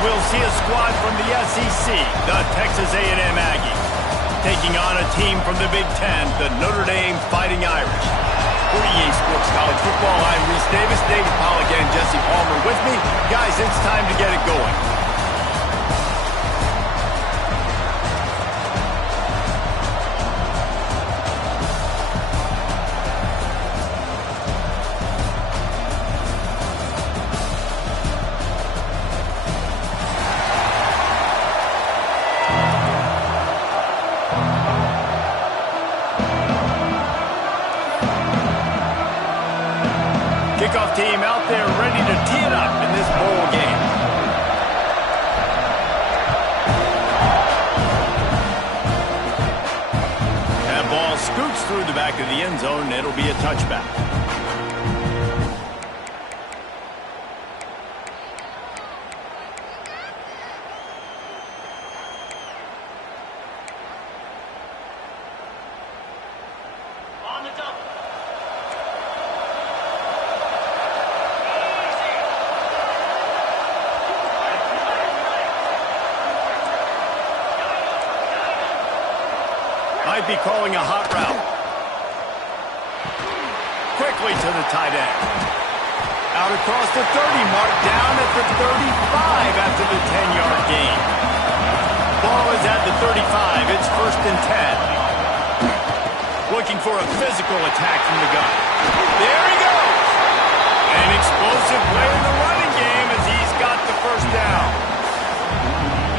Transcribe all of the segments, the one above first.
we'll see a squad from the SEC, the Texas A&M Aggies, taking on a team from the Big Ten, the Notre Dame Fighting Irish. For EA Sports College Football, I'm Reese Davis, David Pollack, and Jesse Palmer with me. Guys, it's time to get it going. Kickoff team out there ready to tee it up in this bowl game. That ball scoots through the back of the end zone. It'll be a touchback. Might be calling a hot route. Quickly to the tight end. Out across the 30, mark down at the 35 after the 10-yard gain. Ball is at the 35. It's 1st and 10. Looking for a physical attack from the gun. There he goes. An explosive play in the running game as he's got the first down.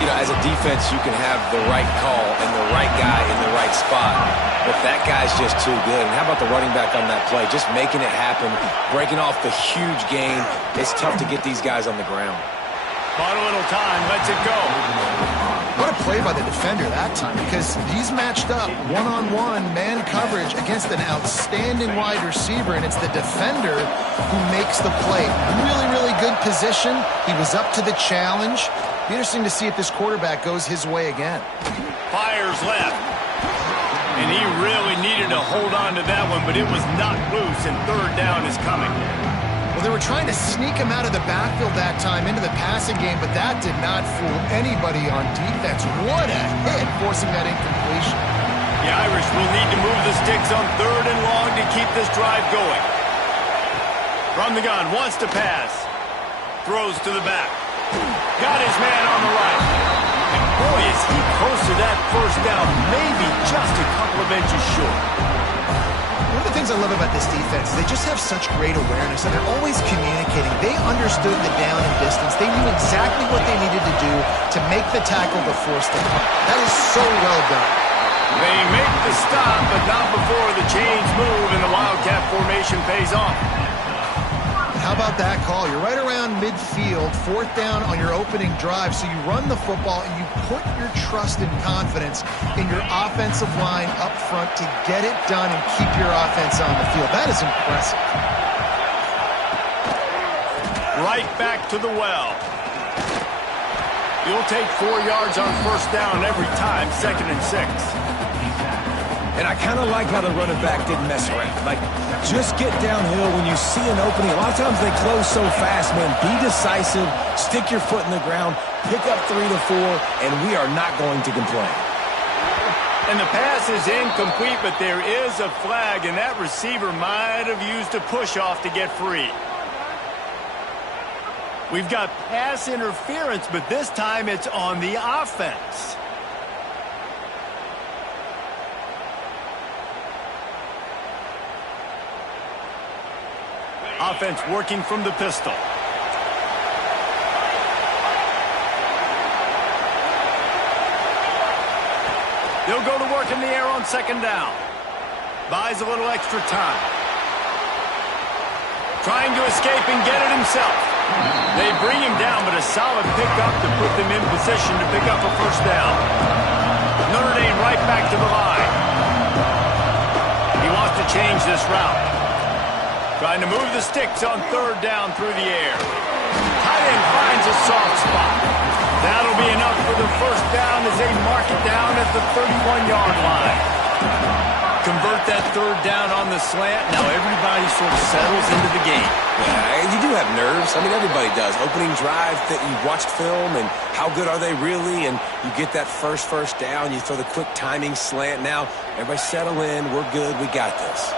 You know, as a defense, you can have the right call and the right guy in the right spot, but that guy's just too good. And how about the running back on that play? Just making it happen, breaking off the huge gain. It's tough to get these guys on the ground. Bought a little time, lets it go. What a play by the defender that time, because he's matched up one-on-one man coverage against an outstanding wide receiver, and it's the defender who makes the play. Really, really good position. He was up to the challenge. Be interesting to see if this quarterback goes his way again. Fires left. And he really needed to hold on to that one, but it was knocked loose, and 3rd down is coming. Well, they were trying to sneak him out of the backfield that time into the passing game, but that did not fool anybody on defense. What a hit, forcing that incompletion. The Irish will need to move the sticks on 3rd and long to keep this drive going. From the gun, wants to pass. Throws to the back. Got his man on the right. And boy, is he close to that first down. Maybe just a couple of inches short. One of the things I love about this defense is they just have such great awareness, and they're always communicating. They understood the down and distance. They knew exactly what they needed to do to make the tackle to force the punt. That is so well done. They make the stop, but not before the chains move and the Wildcat formation pays off. How about that call? You're right around midfield, 4th down on your opening drive, so you run the football and you put your trust and confidence in your offensive line up front to get it done and keep your offense on the field. That is impressive. Right back to the well. You'll take 4 yards on 1st down every time, 2nd and 6. And I kind of like how the running back didn't mess around. Like, just get downhill when you see an opening. A lot of times they close so fast, man. Be decisive, stick your foot in the ground, pick up 3 to 4, and we are not going to complain. And the pass is incomplete, but there is a flag, and that receiver might have used a push-off to get free. We've got pass interference, but this time it's on the offense. Offense working from the pistol. They'll go to work in the air on 2nd down. Buys a little extra time. Trying to escape and get it himself. They bring him down, but a solid pickup to put them in position to pick up a 1st down. Notre Dame right back to the line. He wants to change this route. Trying to move the sticks on 3rd down through the air. Tight end finds a soft spot. That'll be enough for the 1st down as they mark it down at the 31-yard line. Convert that third down on the slant. Now everybody sort of settles into the game. Yeah, you do have nerves. I mean, everybody does. Opening drive that you've watched film and how good are they really? And you get that first down. You throw the quick timing slant. Now, everybody settle in. We're good. We got this.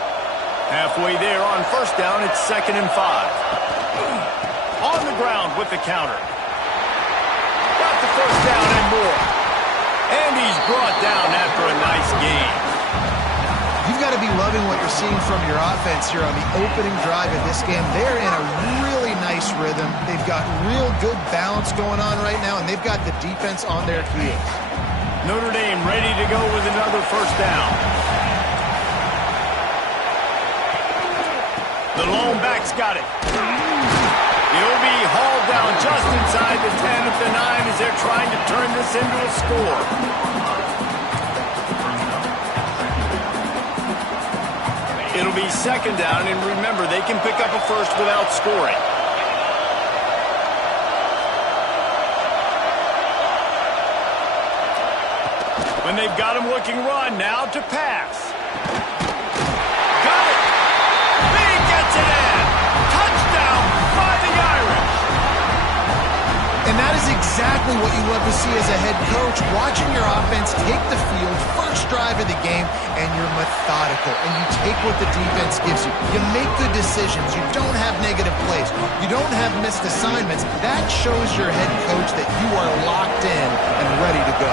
Halfway there on first down, it's 2nd and 5. On the ground with the counter. Got the first down and more. And he's brought down after a nice gain. You've got to be loving what you're seeing from your offense here on the opening drive of this game. They're in a really nice rhythm. They've got real good balance going on right now, and they've got the defense on their heels. Notre Dame ready to go with another first down. The lone back's got it. He'll be hauled down just inside the 10 at the 9 as they're trying to turn this into a score. It'll be 2nd down, and remember, they can pick up a first without scoring. When they've got him looking run, now to pass. Got it! He gets it in! Touchdown by the Irish! And that is exactly what you love to see as a head coach, watching your offense take the field, first drive of the game, and you're methodical, and you take what the defense gives you. You make good decisions. You don't have negative plays. You don't have missed assignments. That shows your head coach that you are locked in and ready to go.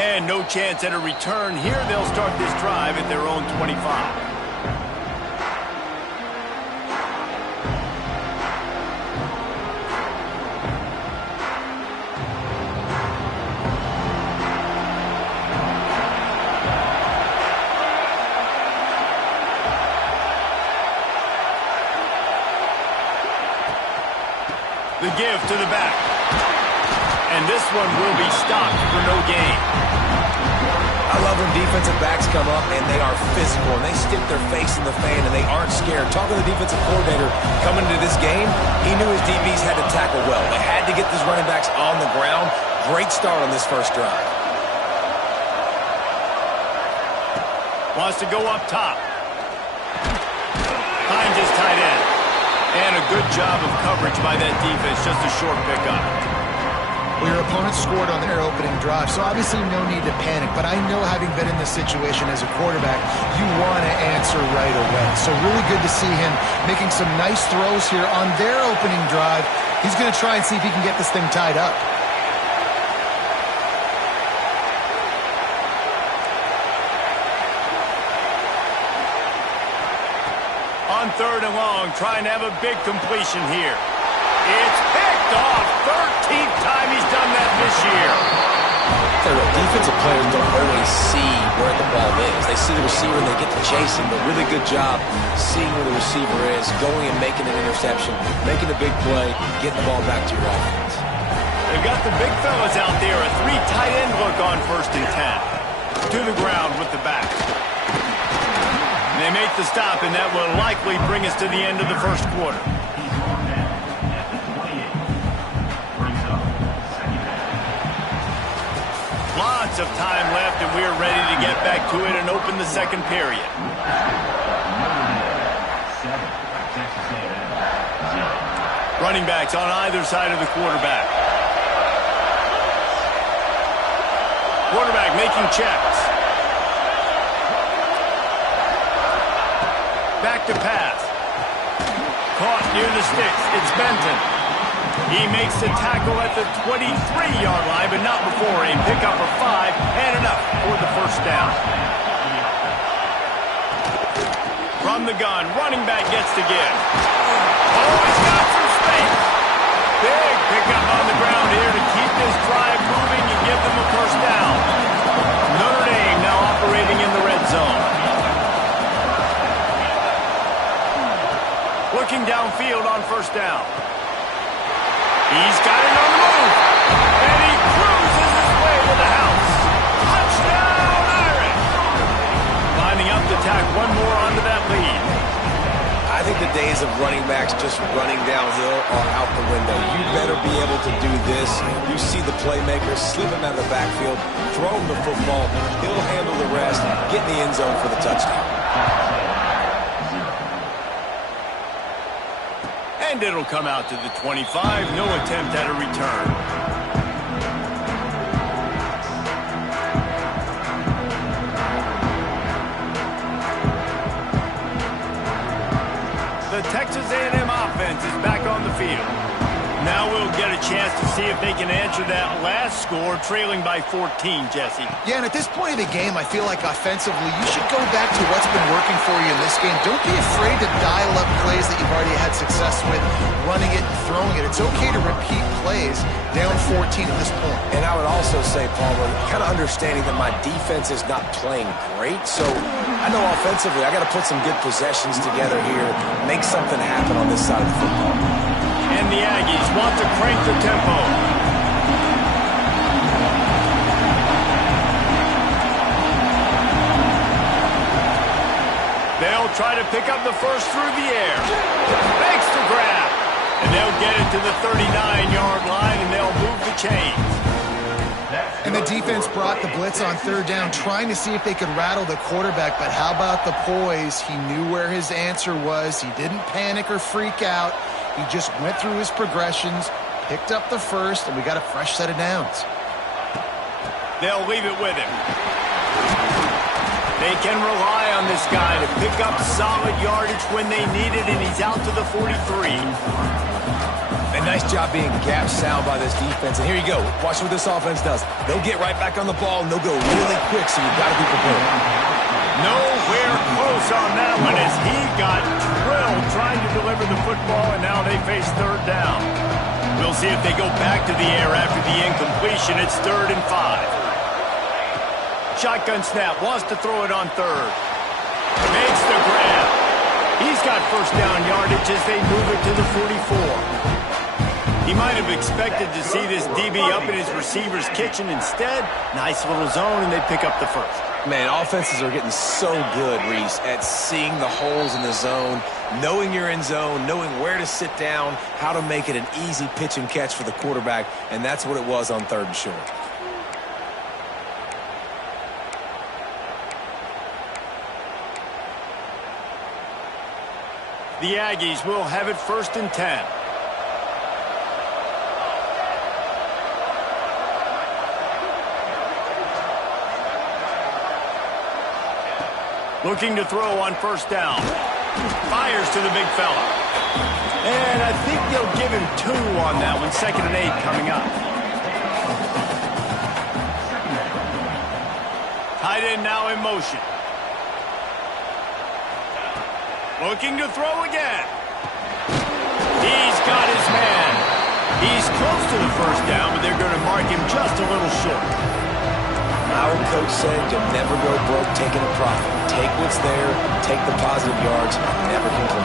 And no chance at a return here. They'll start this drive at their own 25. The give to the back. And this one will be stopped for no gain. I love when defensive backs come up and they are physical and they stick their face in the fan and they aren't scared. Talking to the defensive coordinator coming into this game, he knew his DBs had to tackle well. They had to get these running backs on the ground. Great start on this first drive. Wants to go up top. Finds his tight end. And a good job of coverage by that defense. Just a short pickup. Well, your opponent scored on their opening drive, so obviously no need to panic. But I know, having been in this situation as a quarterback, you want to answer right away. So really good to see him making some nice throws here on their opening drive. He's going to try and see if he can get this thing tied up. On 3rd and long, trying to have a big completion here. It's picked off. 13th time he's done that this year. Tell you what, defensive players don't always see where the ball is. They see the receiver and they get to chase him, but really good job seeing where the receiver is, going and making an interception, making a big play, getting the ball back to your offense. They've got the big fellas out there. A 3 tight end look on 1st and 10. To the ground with the back. They make the stop, and that will likely bring us to the end of the first quarter. Lots of time left, and we're ready to get back to it and open the second period. Running backs on either side of the quarterback. Quarterback making checks. Back to pass. Caught near the sticks. It's Benton. He makes the tackle at the 23-yard line, but not before a pickup of 5 and enough for the first down. From the gun, running back gets the give. Oh, he's got some space. Big pickup on the ground here to keep this drive moving and give them a first down. Notre Dame now operating in the red zone. Looking downfield on first down. He's got it on the move. And he cruises his way to the house. Touchdown, Irish! Lining up to tack one more onto that lead. I think the days of running backs just running downhill are out the window. You better be able to do this. You see the playmaker, slip him out of the backfield, throw him the football, he'll handle the rest, get in the end zone for the touchdown. And it'll come out to the 25. No attempt at a return. The Texas A&M offense is back on the field. Now we'll get a chance to see if they can answer that last score, trailing by 14, Jesse. Yeah, and at this point of the game, I feel like offensively, you should go back to what's been working for you in this game. Don't be afraid to dial up plays that you've already had success with, running it and throwing it. It's okay to repeat plays down 14 at this point. And I would also say, Palmer, kind of understanding that my defense is not playing great, so I know offensively I got to put some good possessions together here, make something happen on this side of the football. And the Aggies want to crank the tempo. They'll try to pick up the first through the air. Makes the grab. And they'll get it to the 39-yard line, and they'll move the chains. And the defense brought the blitz on third down, trying to see if they could rattle the quarterback. But how about the poise? He knew where his answer was. He didn't panic or freak out. He just went through his progressions, picked up the first, and we got a fresh set of downs. They'll leave it with him. They can rely on this guy to pick up solid yardage when they need it, and he's out to the 43. A nice job being gap sound by this defense. And here you go. Watch what this offense does. They'll get right back on the ball, and they'll go really quick, so you've got to be prepared. Nowhere close on that one as he got drilled trying to deliver the football, and now they face third down. We'll see if they go back to the air after the incompletion. It's 3rd and 5. Shotgun snap, wants to throw it on third. Makes the grab. He's got first down yardage as they move it to the 44. He might have expected to see this DB up in his receiver's kitchen. Instead, nice little zone, and they pick up the first. Man, offenses are getting so good, Reese, at seeing the holes in the zone, knowing you're in zone, knowing where to sit down, how to make it an easy pitch and catch for the quarterback, and that's what it was on 3rd and short. The Aggies will have it 1st and 10. Looking to throw on 1st down. Fires to the big fella. And I think they'll give him 2 on that one. 2nd and 8 coming up. Tight end now in motion. Looking to throw again. He's got his man. He's close to the 1st down, but they're going to mark him just a little short. Our coach said you'll never go broke taking a profit. Take what's there, take the positive yards, never complain.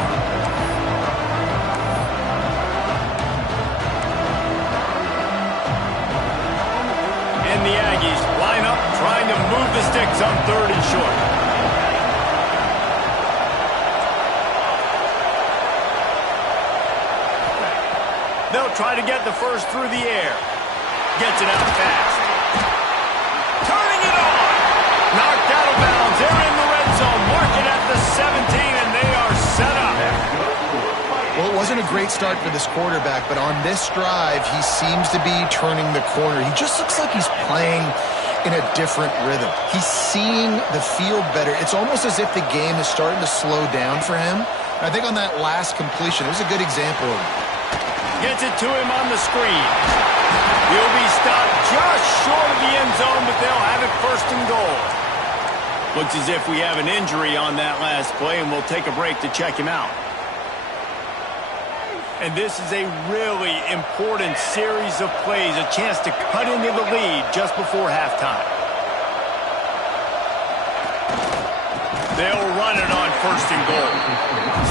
And the Aggies line up trying to move the sticks on 3rd and short. They'll try to get the first through the air. Gets it out fast. Turning it on. Knocked out of bounds. They're in the red zone. Mark it at the 17, and they are set up. Well, it wasn't a great start for this quarterback, but on this drive, he seems to be turning the corner. He just looks like he's playing in a different rhythm. He's seeing the field better. It's almost as if the game is starting to slow down for him. I think on that last completion, it was a good example of it. Gets it to him on the screen. He'll be stopped just short of the end zone, but they'll have it 1st and goal. Looks as if we have an injury on that last play, and we'll take a break to check him out. And this is a really important series of plays, a chance to cut into the lead just before halftime. They'll run it on 1st and goal.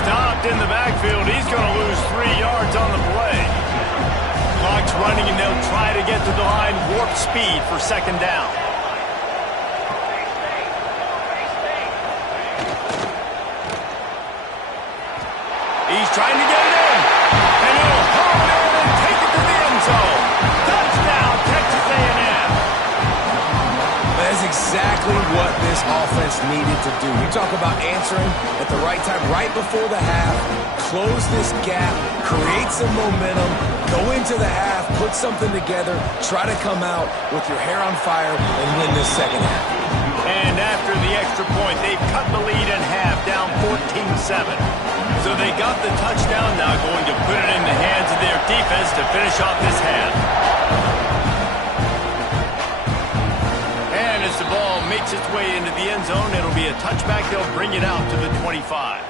Stopped in the backfield. He's going to lose 3 yards on the play. Clock's running, and they'll try to get to the line, warp speed for 2nd down. He's trying to get it in. And he'll home in and take it to the end zone. Touchdown, Texas A&M. That's exactly what this offense needed to do. You talk about answering at the right time, right before the half, close this gap, create some momentum, go into the half, put something together, try to come out with your hair on fire and win this second half. And after the extra point, they've cut the lead in half, down 14-7. So they got the touchdown, now going to put it in the hands of their defense to finish off this half. And as the ball makes its way into the end zone, it'll be a touchback. They'll bring it out to the 25.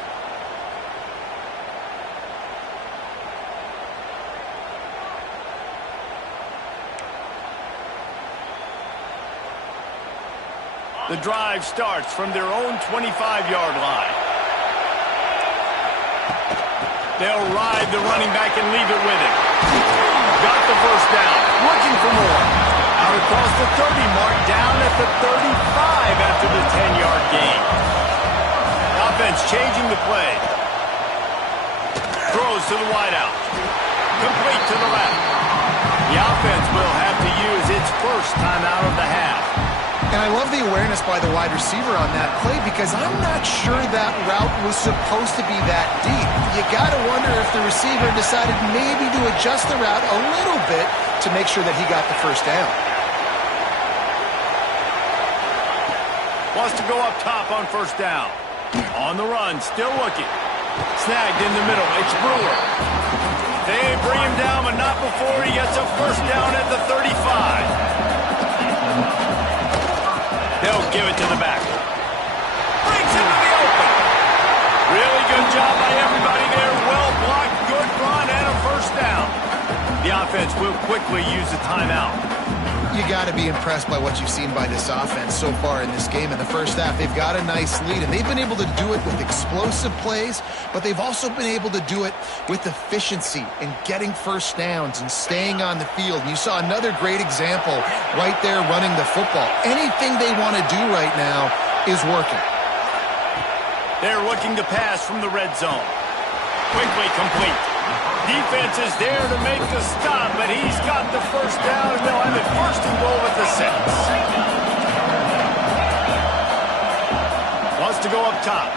The drive starts from their own 25-yard line. They'll ride the running back and leave it with him. Got the first down, looking for more. Out across the 30 mark, down at the 35 after the 10-yard gain. Offense changing the play. Throws to the wideout. Complete to the left. The offense will have to use its first timeout of the half. And I love the awareness by the wide receiver on that play because I'm not sure that route was supposed to be that deep. You got to wonder if the receiver decided maybe to adjust the route a little bit to make sure that he got the first down. Wants to go up top on first down. On the run, still looking. Snagged in the middle. It's Brewer. They bring him down, but not before he gets a first down at the 35. They'll give it to the back. Brings him to the open. Really good job by everybody there. Well blocked, good run, and a first down. The offense will quickly use the timeout. You got to be impressed by what you've seen by this offense so far in this game. In the first half, they've got a nice lead, and they've been able to do it with explosive plays, but they've also been able to do it with efficiency and getting first downs and staying on the field. You saw another great example right there running the football. Anything they want to do right now is working. They're looking to pass from the red zone. Quickly complete. Defense is there to make the stop, but he's got the first down, and they'll have it first and goal at the 6. Wants to go up top.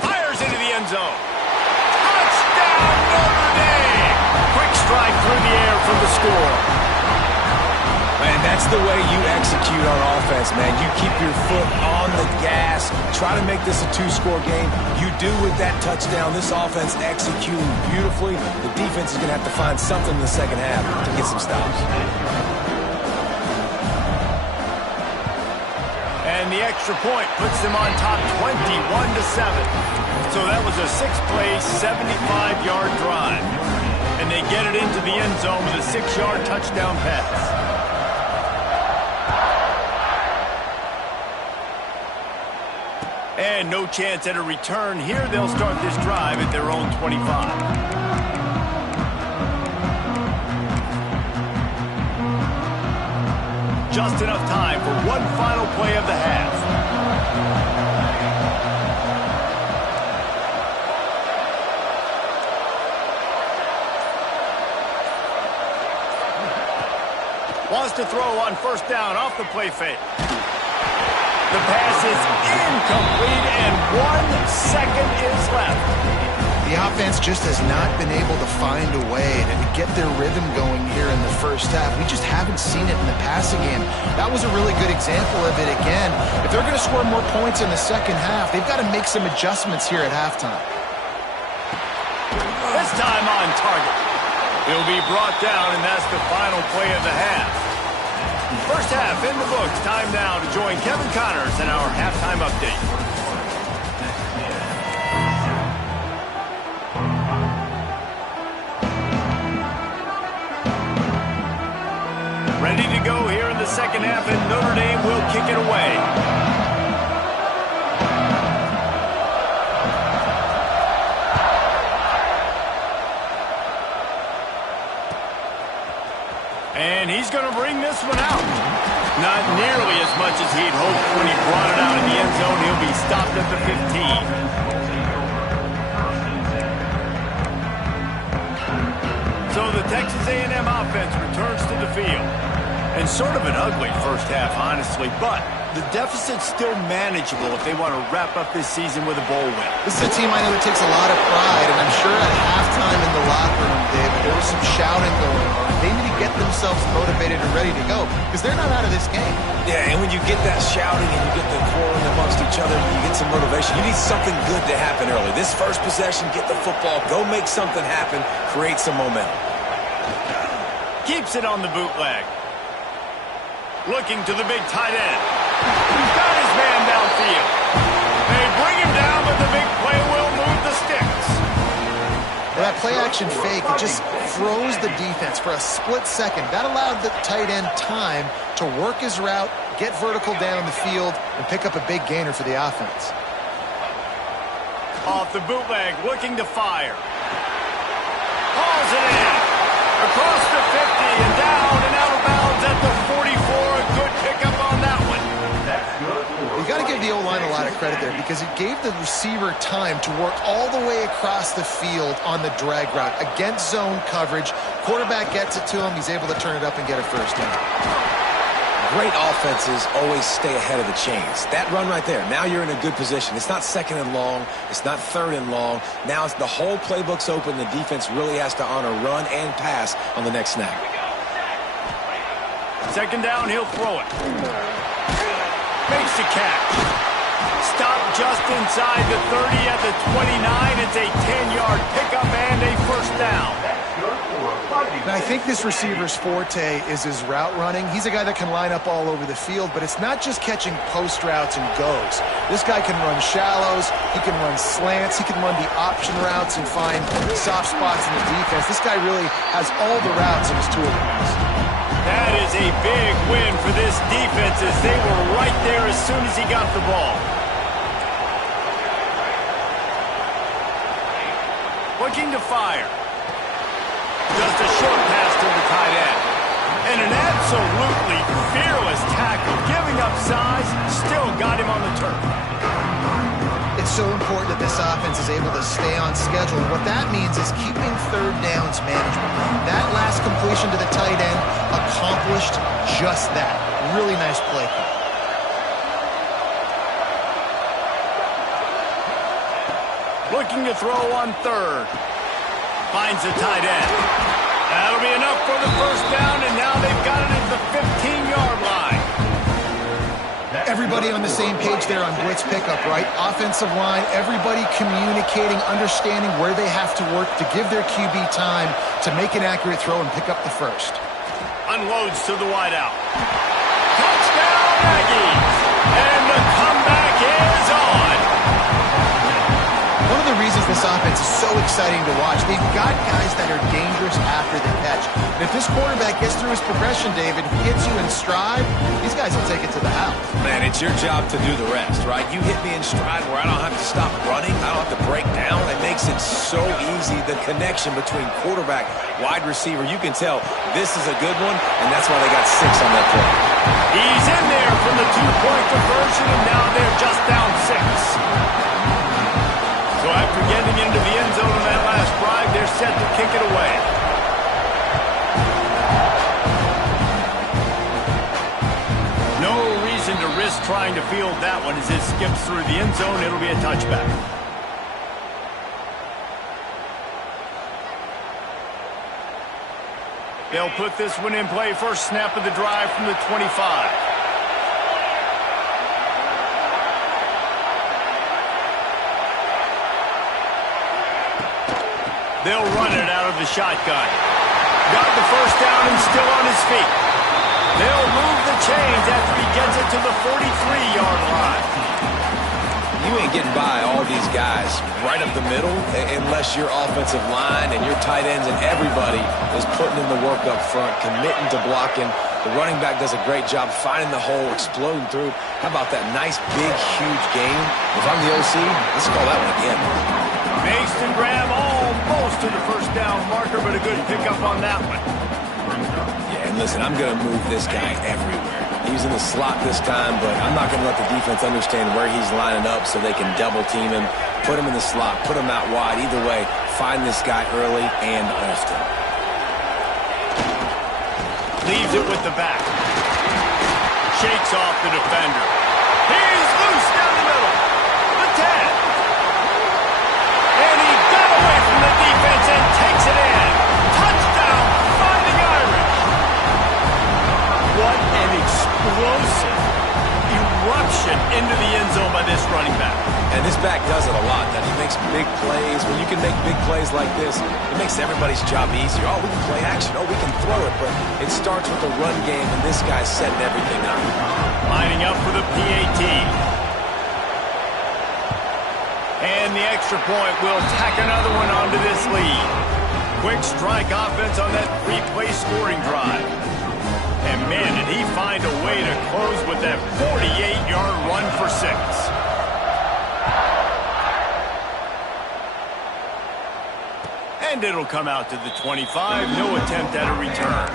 Fires into the end zone. Touchdown, Notre Dame! Quick strike through the air for the score. Man, that's the way you execute on offense, man. You keep your foot on the gas, try to make this a two-score game. You do with that touchdown. This offense executing beautifully. The defense is going to have to find something in the second half to get some stops. And the extra point puts them on top 21-7. So that was a 6-play, 75-yard drive. And they get it into the end zone with a 6-yard touchdown pass. And no chance at a return here. They'll start this drive at their own 25. Just enough time for one final play of the half. Wants to throw on first down off the play fake. The pass is incomplete, and 1 second is left. The offense just has not been able to find a way to get their rhythm going here in the first half. We just haven't seen it in the passing game. That was a really good example of it again. If they're going to score more points in the second half, they've got to make some adjustments here at halftime. This time on target. He'll be brought down, and that's the final play of the half. First half in the books. Time now to join Kevin Connors in our halftime update. Ready to go here in the second half, and Notre Dame will kick it away. And he's going to bring this one out. Not nearly as much as he'd hoped when he brought it out in the end zone. He'll be stopped at the 15. So the Texas A&M offense returns to the field. And sort of an ugly first half, honestly, but the deficit's still manageable if they want to wrap up this season with a bowl win. This is a team I know that takes a lot of pride, and I'm sure at halftime in the locker room, David, there was some shouting going on. They need to get themselves motivated and ready to go, because they're not out of this game. Yeah, and when you get that shouting and you get the quarreling amongst each other, you get some motivation. You need something good to happen early. This first possession, get the football, go make something happen, create some momentum. Keeps it on the bootleg. Looking to the big tight end. He's got his man downfield. They bring him down, but the big play will move the sticks. Well, that play-action fake, it just froze the defense for a split second. That allowed the tight end time to work his route, get vertical down the field, and pick up a big gainer for the offense. Off the bootleg, looking to fire. Hauls it in. Across the 50 and down and out of bounds at the 44. A good pickup on that one. You got to give the O-line a lot of credit there because it gave the receiver time to work all the way across the field on the drag route against zone coverage. Quarterback gets it to him. He's able to turn it up and get a first down. Great offenses always stay ahead of the chains. That run right there, now you're in a good position. It's not second and long. It's not third and long. Now it's the whole playbook's open. The defense really has to honor run and pass on the next snap. Second down, he'll throw it. Makes the catch. Stop just inside the 30 at the 29. It's a 10-yard pickup and a first down. Now, I think this receiver's forte is his route running. He's a guy that can line up all over the field, but it's not just catching post routes and goes. This guy can run shallows, he can run slants, he can run the option routes and find soft spots in the defense. This guy really has all the routes in his toolbox. That is a big win for this defense as they were right there as soon as he got the ball. Looking to fire. Just a short pass to the tight end. And an absolutely fearless tackle. Giving up size, still got him on the turf. It's so important that this offense is able to stay on schedule. What that means is keeping third downs manageable. That last completion to the tight end accomplished just that. Really nice play call. Looking to throw on third. Finds the tight end. That'll be enough for the first down, and now they've got it at the 15-yard line. Everybody on the same page there on blitz pickup, right? Offensive line, everybody communicating, understanding where they have to work to give their QB time to make an accurate throw and pick up the first. Unloads to the wideout. Touchdown, Aggies! And the comeback is on. One of the reasons this offense is so exciting to watch, they've got guys that are dangerous after the catch. And if this quarterback gets through his progression, David, hits you in stride, these guys will take it to the house. Man, it's your job to do the rest, right? You hit me in stride where I don't have to stop running. I don't have to break down. It makes it so easy, the connection between quarterback, wide receiver. You can tell this is a good one, and that's why they got 6 on that play. He's in there from the 2-point conversion, and now they're just down 6. So after getting into the end zone on that last drive, they're set to kick it away. No reason to risk trying to field that one as it skips through the end zone. It'll be a touchback. They'll put this one in play first snap of the drive from the 25. They'll run it out of the shotgun. Got the first down and still on his feet. They'll move the chains after he gets it to the 43-yard line. You ain't getting by all these guys right up the middle unless your offensive line and your tight ends and everybody is putting in the work up front, committing to blocking. The running back does a great job finding the hole, exploding through. How about that nice, big, huge game? If I'm the OC, let's call that one again. Makes the grab almost to the first down marker, but a good pickup on that one. Yeah, and listen, I'm going to move this guy everywhere. He's in the slot this time, but I'm not going to let the defense understand where he's lining up so they can double team him, put him in the slot, put him out wide. Either way, find this guy early and often. Leaves it with the back. Shakes off the defender. He's loose down the middle. The 10. And he got away from the defense and takes it in. Touchdown, Fighting Irish. What an explosive eruption into the end zone by this running back. And this back does it a lot, that he makes big plays. When you can make big plays like this, it makes everybody's job easier. Oh, we can play action. Oh, we can throw it. But it starts with the run game, and this guy's setting everything up. Lining up for the PAT. And the extra point will tack another one onto this lead. Quick strike offense on that 3-play scoring drive. And man, did he find a way to close with that 48-yard run for 6. And it'll come out to the 25. No attempt at a return.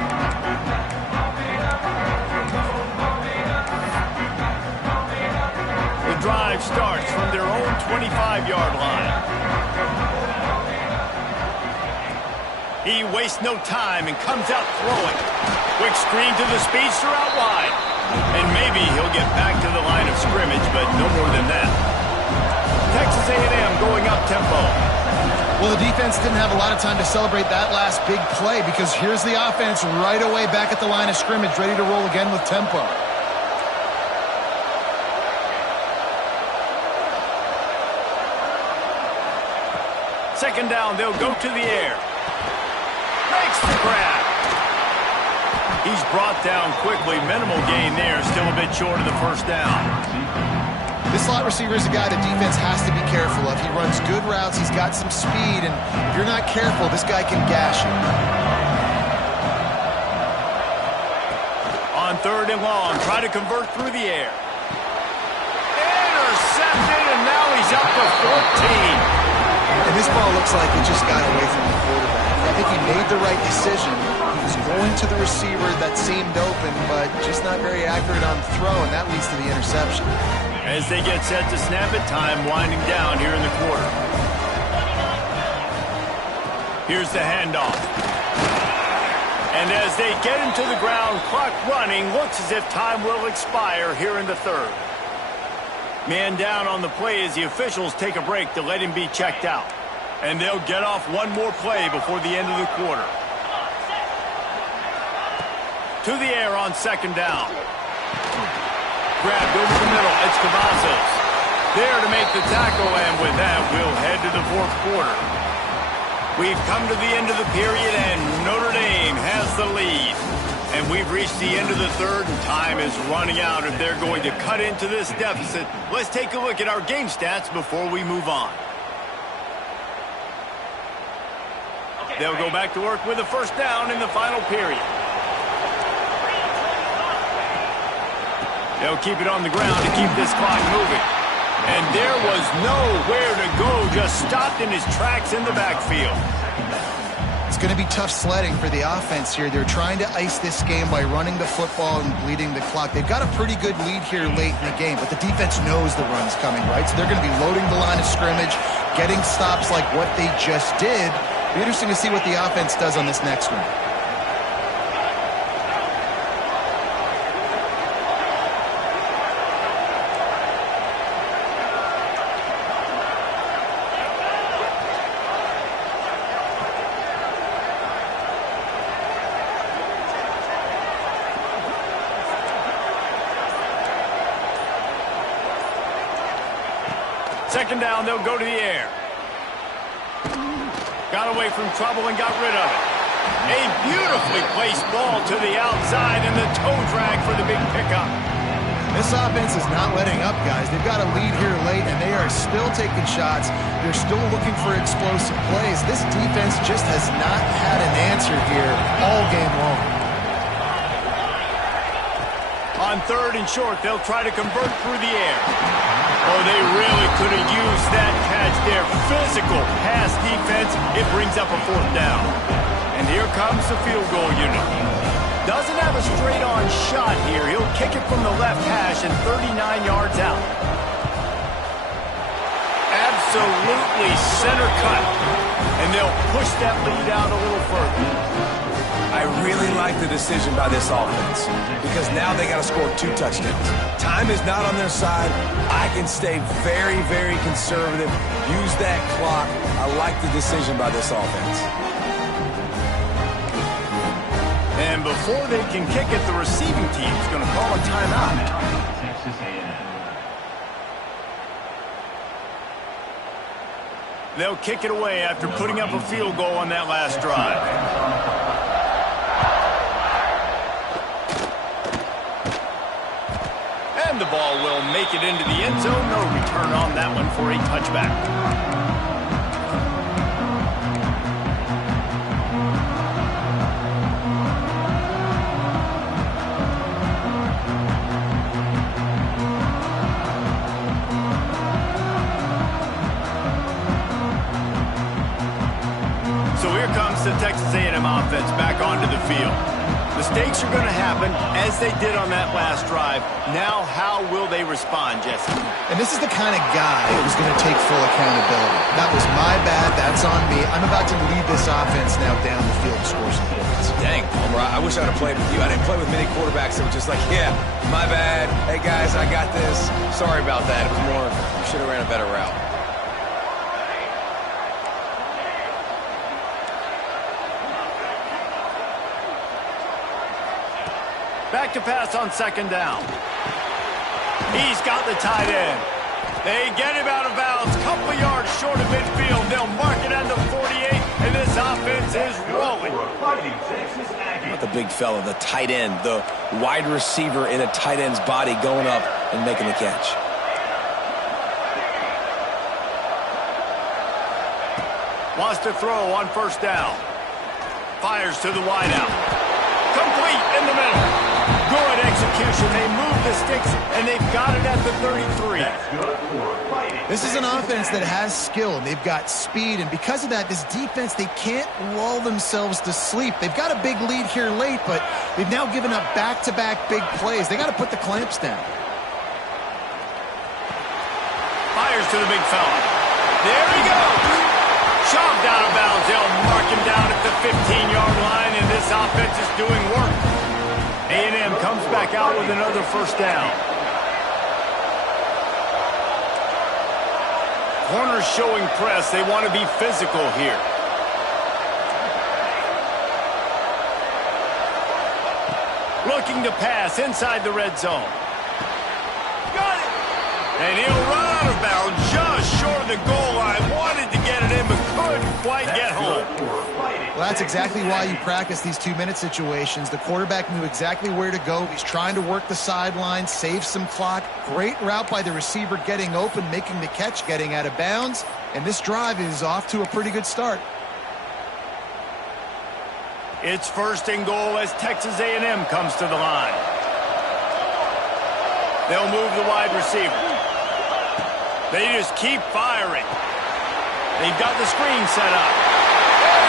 The drive starts from their own 25-yard line. He wastes no time and comes out throwing. Quick screen to the speedster out wide. And maybe he'll get back to the line of scrimmage, but no more than that. Texas A&M going up tempo. Well, the defense didn't have a lot of time to celebrate that last big play because here's the offense right away back at the line of scrimmage, ready to roll again with tempo. Second down, they'll go to the air. Makes the grab. He's brought down quickly. Minimal gain there. Still a bit short of the first down. This slot receiver is a guy the defense has to be careful of. He runs good routes. He's got some speed. And if you're not careful, this guy can gash you. On 3rd and long, try to convert through the air. Intercepted, and now he's up to 14. And this ball looks like it just got away from the quarterback. I think he made the right decision. He was going to the receiver that seemed open, but just not very accurate on the throw, and that leads to the interception. As they get set to snap it, time winding down here in the quarter. Here's the handoff. And as they get him to the ground, clock running, looks as if time will expire here in the 3rd. Man down on the play as the officials take a break to let him be checked out. And they'll get off one more play before the end of the quarter. To the air on 2nd down. Grabbed over the middle. It's Cavazos. There to make the tackle, and with that, we'll head to the 4th quarter. We've come to the end of the period, and Notre Dame has the lead. And we've reached the end of the 3rd, and time is running out if they're going to cut into this deficit. Let's take a look at our game stats before we move on. They'll go back to work with a first down in the final period. They'll keep it on the ground to keep this clock moving. And there was nowhere to go, just stopped in his tracks in the backfield. It's going to be tough sledding for the offense here. They're trying to ice this game by running the football and bleeding the clock. They've got a pretty good lead here late in the game, but the defense knows the run's coming, right? So they're going to be loading the line of scrimmage, getting stops like what they just did. It'll be interesting to see what the offense does on this next one. Second down, they'll go to the air. Got away from trouble and got rid of it. A beautifully placed ball to the outside and the toe drag for the big pickup. This offense is not letting up, guys. They've got a lead here late, and they are still taking shots. They're still looking for explosive plays. This defense just has not had an answer here all game long. On 3rd and short, they'll try to convert through the air. Oh, they really could have used that catch there. Physical pass defense. It brings up a 4th down. And here comes the field goal unit. Doesn't have a straight-on shot here. He'll kick it from the left hash and 39 yards out. Absolutely center cut. and they'll push that lead out a little further. I really like the decision by this offense because now they got to score 2 touchdowns. Time is not on their side. I can stay very, very conservative, use that clock. I like the decision by this offense. And before they can kick it, the receiving team is going to call a timeout. They'll kick it away after putting up a field goal on that last drive. And the ball will make it into the end zone. No return on that one for a touchback. The Texas A&M offense back onto the field. Mistakes are going to happen as they did on that last drive. Now, how will they respond, Jesse? And this is the kind of guy who's going to take full accountability. That was my bad. That's on me. I'm about to lead this offense now down the field and score some points. Dang, Homer, I wish I would have played with you. I didn't play with many quarterbacks that were just like, yeah, my bad. Hey, guys, I got this. Sorry about that. It was more, you should have ran a better route. Back to pass on second down. He's got the tight end. They get him out of bounds, couple yards short of midfield. They'll mark it at the 48, and this offense is rolling. Not the big fella, the tight end, the wide receiver in a tight end's body going up and making the catch. Wants to throw on first down. Fires to the wideout. Complete in the middle. Good execution. They move the sticks, and they've got it at the 33. This is an offense that has skill, and they've got speed, and because of that, this defense, they can't lull themselves to sleep. They've got a big lead here late, but they've now given up back-to-back big plays. They got to put the clamps down. Fires to the big fella. There he goes. Shoved out of bounds. They'll mark him down at the 15-yard line, and this offense is doing work. A&M comes back out with another first down. Corners showing press. They want to be physical here. Looking to pass inside the red zone. Got it! And he'll run out of bounds just short of the goal line. Wanted to get it in, but couldn't quite get home. Well, that's exactly why you practice these 2-minute situations. The quarterback knew exactly where to go. He's trying to work the sideline, save some clock. Great route by the receiver getting open, making the catch, getting out of bounds. And this drive is off to a pretty good start. It's first and goal as Texas A&M comes to the line. They'll move the wide receiver. They just keep firing. They've got the screen set up.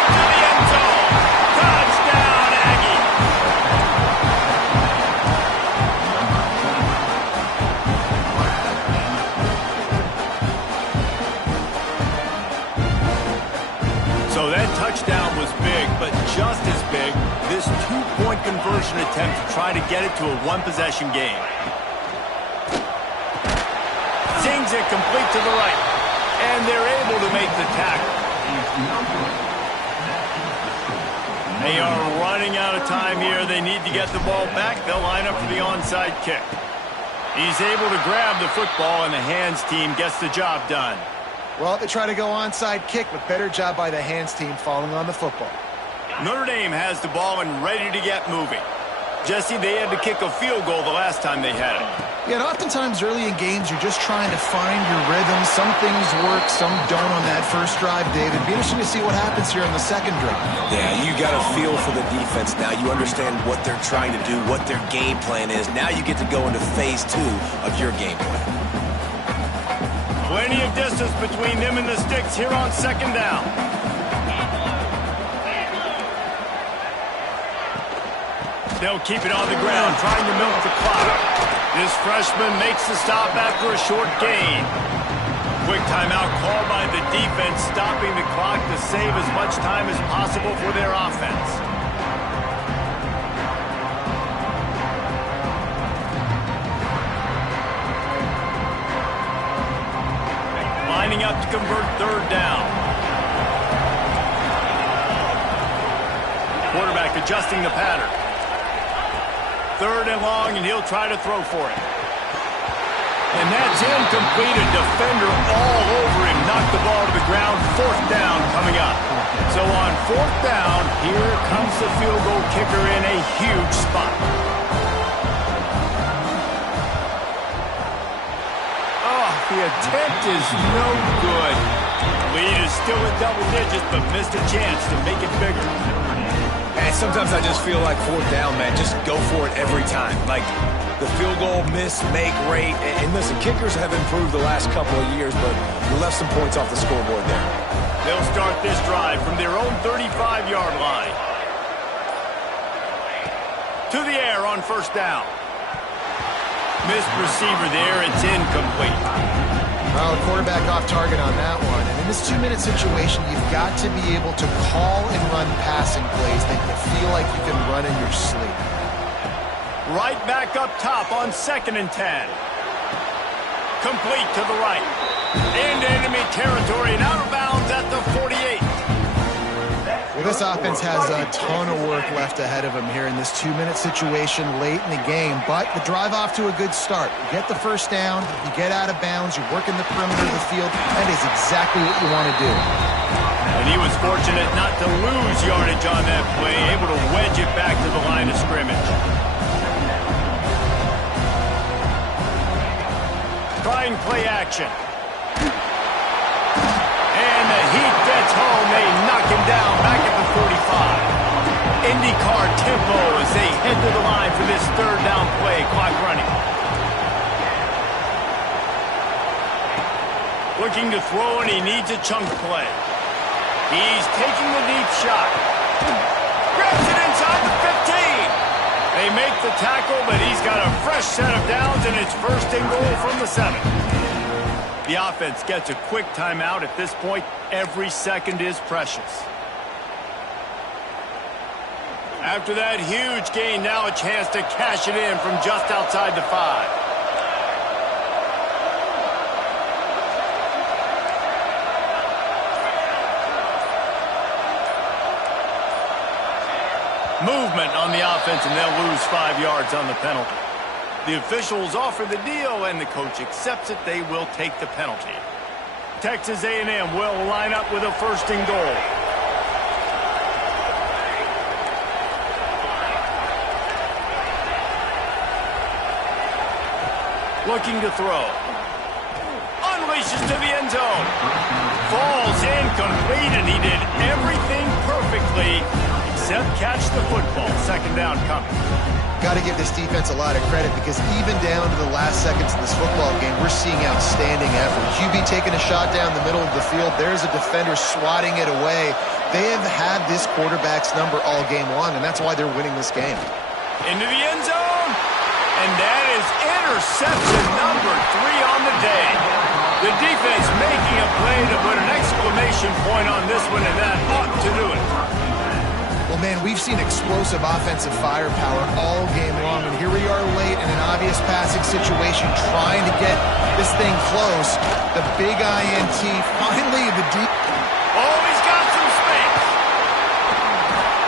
To the end zone. Touchdown, Aggie. So that touchdown was big, but just as big, this 2-point conversion attempt to try to get it to a 1-possession game. Zings it complete to the right, and they're able to make the tackle. They are running out of time here. They need to get the ball back. They'll line up for the onside kick. He's able to grab the football, and the hands team gets the job done. Well, they try to go onside kick, but better job by the hands team falling on the football. Notre Dame has the ball and ready to get moving. Jesse, they had to kick a field goal the last time they had it. Yeah, and oftentimes early in games, you're just trying to find your rhythm. Some things work, some don't on that first drive, David. It'd be interesting to see what happens here on the second drive. Yeah, you got a feel for the defense now. You understand what they're trying to do, what their game plan is. Now you get to go into phase 2 of your game plan. Plenty of distance between them and the sticks here on second down. They'll keep it on the ground, trying to milk the clock. This freshman makes the stop after a short gain. Quick Quick timeout called by the defense, stopping the clock to save as much time as possible for their offense. Lining up to convert third down. Quarterback adjusting the pattern. Third and long, and he'll try to throw for it. And that's incomplete. A defender all over him. Knocked the ball to the ground. Fourth down coming up. So on fourth down, here comes the field goal kicker in a huge spot. Oh, the attempt is no good. Lead is still in double digits, but missed a chance to make it bigger. And sometimes I just feel like fourth down, man, just go for it every time. Like, the field goal miss, make rate. And listen, kickers have improved the last couple of years, but we left some points off the scoreboard there. They'll start this drive from their own 35-yard line. To the air on first down. Missed receiver there. It's incomplete. Well, the quarterback off target on that one. And in this 2-minute situation, you've got to be able to call and run passing plays that you feel like you can run in your sleep. Right back up top on 2nd and 10. Complete to the right. Into enemy territory and out of bounds at the 48. Well, this offense has a ton of work left ahead of them here in this 2-minute situation late in the game, but the drive off to a good start. You get the first down, you get out of bounds, you work in the perimeter of the field. That is exactly what you want to do. And he was fortunate not to lose yardage on that play, able to wedge it back to the line of scrimmage. Trying play action. And the heat gets home. They knock him down back at the 45. IndyCar tempo as they head to the line for this third down play. Clock running. Looking to throw, and he needs a chunk play. He's taking the deep shot. Grabs it inside the 15. They make the tackle, but he's got a fresh set of downs, and it's first and goal from the 7. The offense gets a quick timeout. At this point, every second is precious. After that huge gain, now a chance to cash it in from just outside the 5. Movement on the offense, and they'll lose 5 yards on the penalty. The officials offer the deal, and the coach accepts it. They will take the penalty. Texas A&M will line up with a first and goal. Looking to throw. Unleashes to the end zone. Falls incomplete, and he did everything perfectly except catch the football. Second down coming. Got to give this defense a lot of credit because even down to the last seconds of this football game, we're seeing outstanding effort. QB taking a shot down the middle of the field. There's a defender swatting it away. They have had this quarterback's number all game long, and that's why they're winning this game. Into the end zone. And that is interception number 3 on the day. The defense making a play to put an exclamation point on this one, and that ought to do it. Well, man, we've seen explosive offensive firepower all game long, and here we are late in an obvious passing situation trying to get this thing close. The big INT, finally the deep. Oh, he's got some space.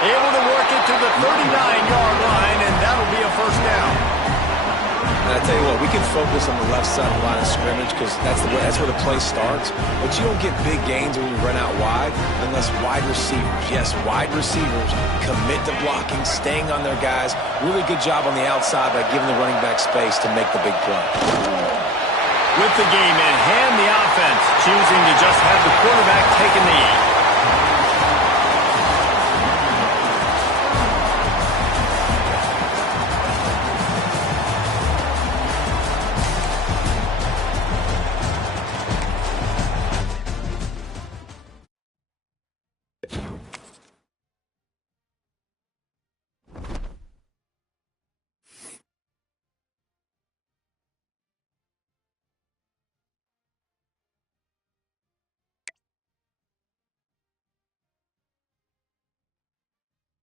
Able to work it to the 39-yard line, and that'll be a first down. And I tell you what, we can focus on the left side of the line of scrimmage because that's where the play starts. But you don't get big gains when you run out wide unless wide receivers, yes, wide receivers, commit to blocking, staying on their guys. Really good job on the outside by giving the running back space to make the big play. With the game in hand, the offense choosing to just have the quarterback take a knee.